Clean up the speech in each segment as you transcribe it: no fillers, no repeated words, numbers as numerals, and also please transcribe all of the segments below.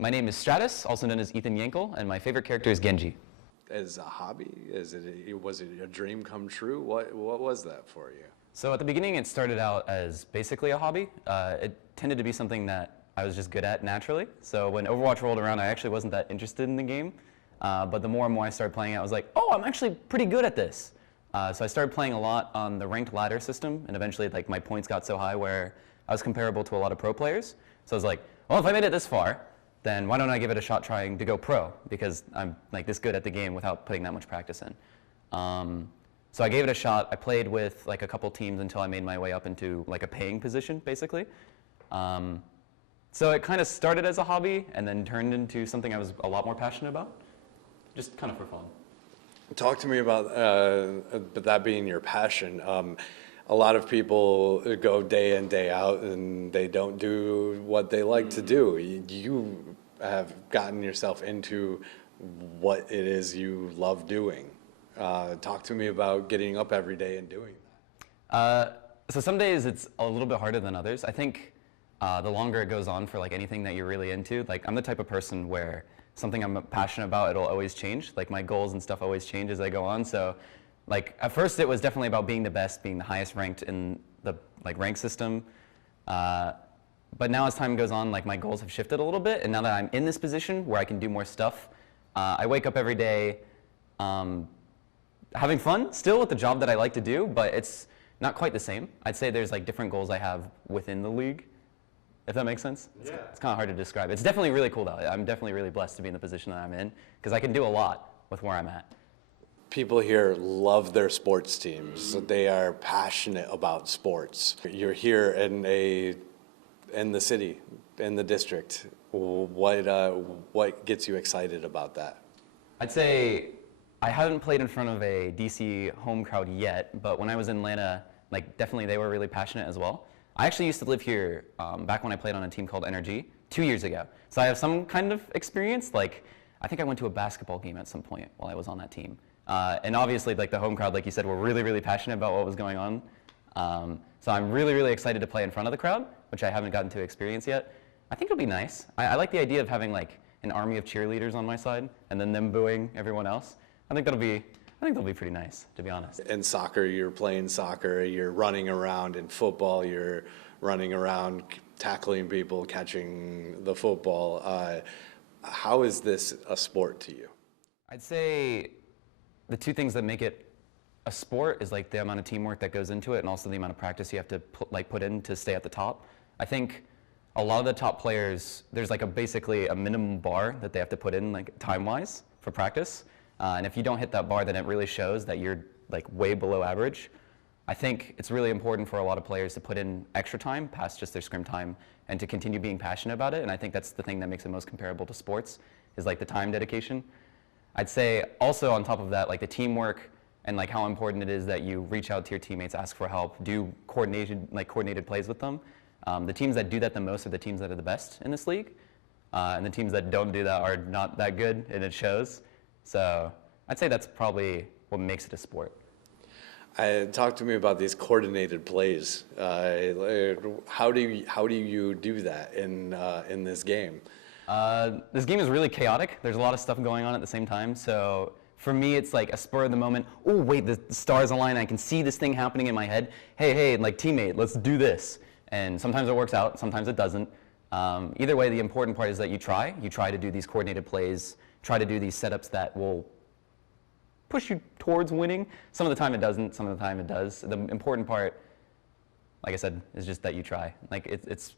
My name is Stratus, also known as Ethan Yankel, and my favorite character is Genji. As a hobby, was it a dream come true? What was that for you? So at the beginning, it started out as basically a hobby. It tended to be something that I was just good at naturally. So when Overwatch rolled around, I actually wasn't that interested in the game. But the more and more I started playing it, I was like, oh, I'm actually pretty good at this. So I started playing a lot on the ranked ladder system, and eventually like my points got so high where I was comparable to a lot of pro players. So I was like, well, if I made it this far, then why don't I give it a shot trying to go pro, because I'm like this good at the game without putting that much practice in. So I gave it a shot. I played with like a couple teams until I made my way up into like a paying position, basically. So it kind of started as a hobby and then turned into something I was a lot more passionate about, just kind of for fun. Talk to me about that being your passion. A lot of people go day in, day out, and they don't do what they like to do. You have gotten yourself into what it is you love doing. Talk to me about getting up every day and doing that. So some days it's a little bit harder than others. I think the longer it goes on for like anything that you're really into, like I'm the type of person where something I'm passionate about, it'll always change. Like my goals and stuff always change as I go on. So like at first it was definitely about being the best, being the highest ranked in the like rank system. But now as time goes on, like my goals have shifted a little bit, and now that I'm in this position where I can do more stuff, I wake up every day having fun still with the job that I like to do, but it's not quite the same. I'd say there's like different goals I have within the league, if that makes sense. Yeah. It's kind of hard to describe. It's definitely really cool though. I'm definitely really blessed to be in the position that I'm in, because I can do a lot with where I'm at. People here love their sports teams. They are passionate about sports. You're here in the city, in the district. What gets you excited about that? I'd say I haven't played in front of a DC home crowd yet, but when I was in Atlanta, like definitely they were really passionate as well. I actually used to live here back when I played on a team called NRG 2 years ago. So I have some kind of experience. Like I think I went to a basketball game at some point while I was on that team. And obviously like the home crowd, like you said, were really, really passionate about what was going on. So I'm really, really excited to play in front of the crowd, which I haven't gotten to experience yet. I think it'll be nice. I like the idea of having like an army of cheerleaders on my side and then them booing everyone else. I think that'll be pretty nice, to be honest. In soccer, you're playing soccer, you're running around. In football, you're running around, tackling people, catching the football. How is this a sport to you? I'd say the two things that make it a sport is like the amount of teamwork that goes into it and also the amount of practice you have to put in to stay at the top. I think a lot of the top players, there's like basically a minimum bar that they have to put in like time-wise for practice. And if you don't hit that bar, then it really shows that you're like way below average. I think it's really important for a lot of players to put in extra time past just their scrim time and to continue being passionate about it. And I think that's the thing that makes it most comparable to sports is like the time dedication. I'd say also on top of that, like the teamwork and like how important it is that you reach out to your teammates, ask for help, do coordinated plays with them. The teams that do that the most are the teams that are the best in this league. And the teams that don't do that are not that good, and it shows. So I'd say that's probably what makes it a sport. Talk to me about these coordinated plays. How do you do that in this game? This game is really chaotic. There's a lot of stuff going on at the same time. So for me, it's like a spur of the moment. Oh, wait, the stars align. I can see this thing happening in my head. Hey, like teammate, let's do this. And sometimes it works out, sometimes it doesn't. Either way, the important part is that you try. You try to do these coordinated plays, try to do these setups that will push you towards winning. Some of the time it doesn't, some of the time it does. The important part, like I said, is just that you try. Like it's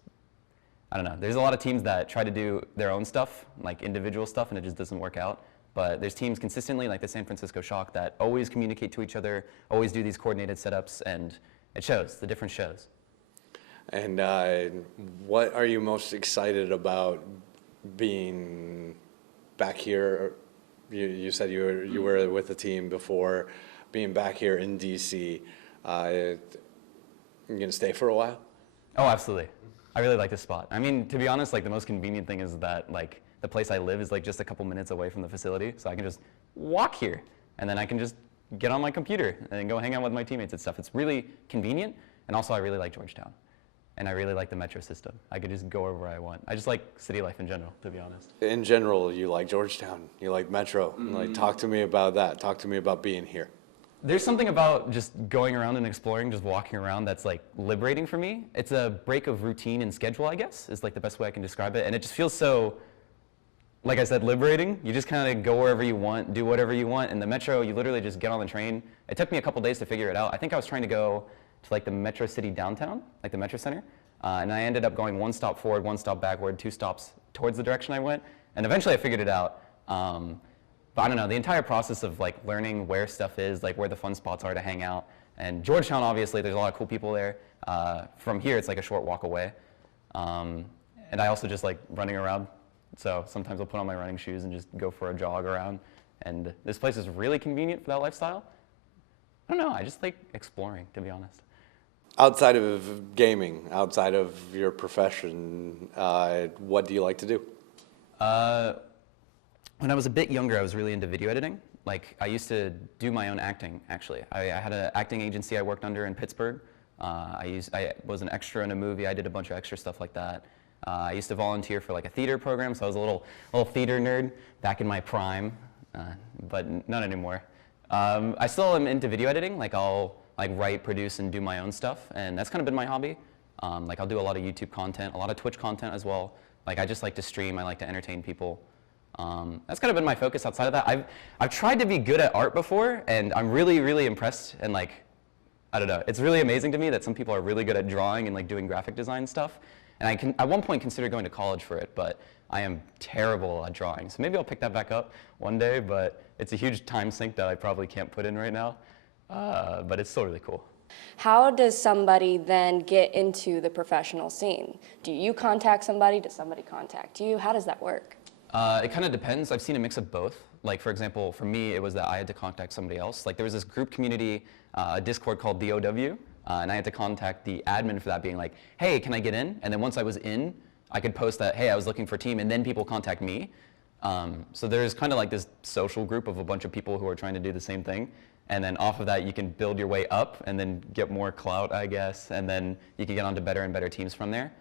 I don't know. There's a lot of teams that try to do their own stuff, like individual stuff, and it just doesn't work out. But there's teams consistently, like the San Francisco Shock, that always communicate to each other, always do these coordinated setups, and it shows. The difference shows. And what are you most excited about being back here? You said you were with the team before, being back here in DC. You gonna stay for a while? Oh, absolutely. I really like this spot. I mean, to be honest, like the most convenient thing is that like the place I live is like just a couple minutes away from the facility, so I can just walk here, and then I can just get on my computer and go hang out with my teammates and stuff. It's really convenient, and also I really like Georgetown. and I really like the metro system. I could just go wherever I want. I just like city life in general, to be honest. In general, you like Georgetown, you like Metro. Like, talk to me about that. Talk to me about being here. There's something about just going around and exploring, just walking around, that's like liberating for me. It's a break of routine and schedule, I guess, is like the best way I can describe it. And it just feels so, like I said, liberating. You just kind of go wherever you want, do whatever you want. In the metro, you literally just get on the train. It took me a couple days to figure it out. I think I was trying to go to like the Metro City downtown, like the Metro Center. And I ended up going one stop forward, one stop backward, 2 stops towards the direction I went. And eventually I figured it out. But I don't know, the entire process of like learning where stuff is, like where the fun spots are to hang out. And Georgetown, obviously, there's a lot of cool people there. From here, it's like a short walk away. And I also just like running around. So sometimes I'll put on my running shoes and just go for a jog around. And this place is really convenient for that lifestyle. I don't know, I just like exploring, to be honest. Outside of gaming, outside of your profession, what do you like to do? When I was a bit younger, I was really into video editing. Like, I used to do my own acting, actually. I had an acting agency I worked under in Pittsburgh. I was an extra in a movie. I did a bunch of extra stuff like that. I used to volunteer for like a theater program, so I was a little theater nerd back in my prime, but not anymore. I still am into video editing. Like, I'll like write, produce, and do my own stuff, and that's kind of been my hobby. Like, I'll do a lot of YouTube content, a lot of Twitch content as well. Like, I just like to stream. I like to entertain people. That's kind of been my focus. Outside of that, I've tried to be good at art before, and I'm really, really impressed. And like, I don't know, it's really amazing to me that some people are really good at drawing and like doing graphic design stuff. And I can, at one point, consider going to college for it, but I am terrible at drawing. So maybe I'll pick that back up one day, but it's a huge time sink that I probably can't put in right now. But it's still really cool. How does somebody then get into the professional scene? Do you contact somebody? Does somebody contact you? How does that work? It kind of depends. I've seen a mix of both. Like, for example, for me, it was that I had to contact somebody else. Like, there was this group community, a Discord called the OW, and I had to contact the admin for that, being like, hey, can I get in? And then once I was in, I could post that, hey, I was looking for a team, and then people contact me. So there's kind of like this social group of a bunch of people who are trying to do the same thing. And then off of that, you can build your way up and then get more clout, I guess, and then you can get onto better and better teams from there.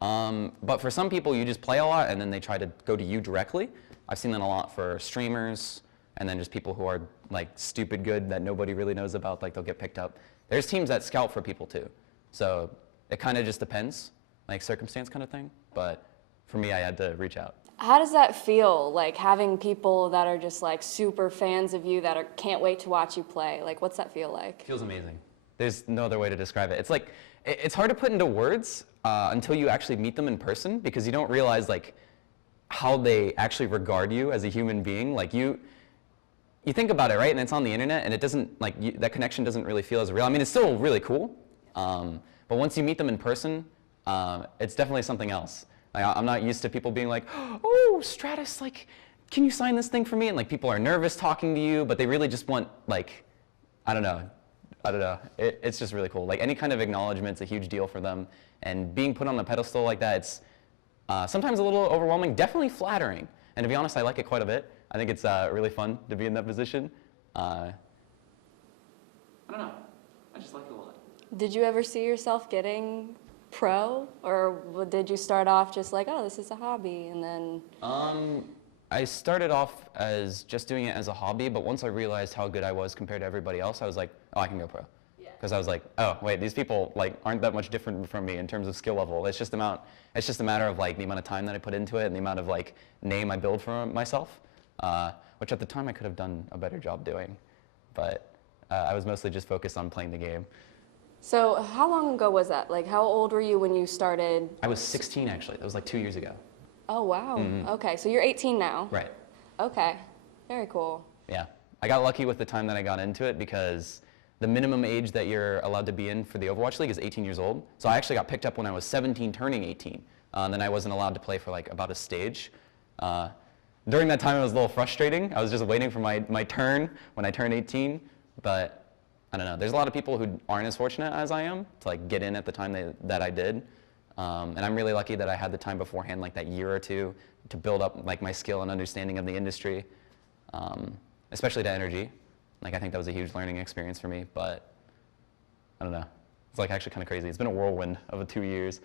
But for some people, you just play a lot and then they try to go to you directly. I've seen that a lot for streamers and then just people who are like stupid good that nobody really knows about, like they'll get picked up. There's teams that scout for people too. So it kind of just depends, like circumstance kind of thing. But for me, I had to reach out. How does that feel, like having people that are just like super fans of you that can't wait to watch you play? Like, what's that feel like? It feels amazing. There's no other way to describe it. It's like, it's hard to put into words until you actually meet them in person, because you don't realize like how they actually regard you as a human being. Like you think about it, right? And it's on the internet, and it doesn't, like, that connection doesn't really feel as real. I mean, it's still really cool, but once you meet them in person, it's definitely something else. Like, I'm not used to people being like, oh, Stratus, like, can you sign this thing for me? And like, people are nervous talking to you, but they really just want, like, I don't know. It's just really cool. Like, any kind of acknowledgement's a huge deal for them. And being put on a pedestal like that, it's sometimes a little overwhelming, definitely flattering. And to be honest, I like it quite a bit. I think it's really fun to be in that position. I don't know. I just like it a lot. Did you ever see yourself getting pro, or did you start off just like, oh, this is a hobby, and then? I started off as just doing it as a hobby, but once I realized how good I was compared to everybody else, I was like, oh, I can go pro. Because I was like, oh, wait, these people like aren't that much different from me in terms of skill level. It's just a matter of like the amount of time that I put into it and the amount of like name I build for myself, which at the time I could have done a better job doing, but I was mostly just focused on playing the game. So how long ago was that? Like, how old were you when you started? I was 16, actually. That was like 2 years ago. Oh, wow. Okay, so you're 18 now. Right. Okay, very cool. Yeah. I got lucky with the time that I got into it, because the minimum age that you're allowed to be in for the Overwatch League is 18 years old. So I actually got picked up when I was 17, turning 18. Then I wasn't allowed to play for like about a stage. During that time, it was a little frustrating. I was just waiting for my turn when I turned 18, but I don't know. There's a lot of people who aren't as fortunate as I am to like get in at the time that I did. And I'm really lucky that I had the time beforehand, like that year or two, to build up like my skill and understanding of the industry, especially to energy. Like, I think that was a huge learning experience for me, but I don't know. It's like actually kind of crazy. It's been a whirlwind of 2 years.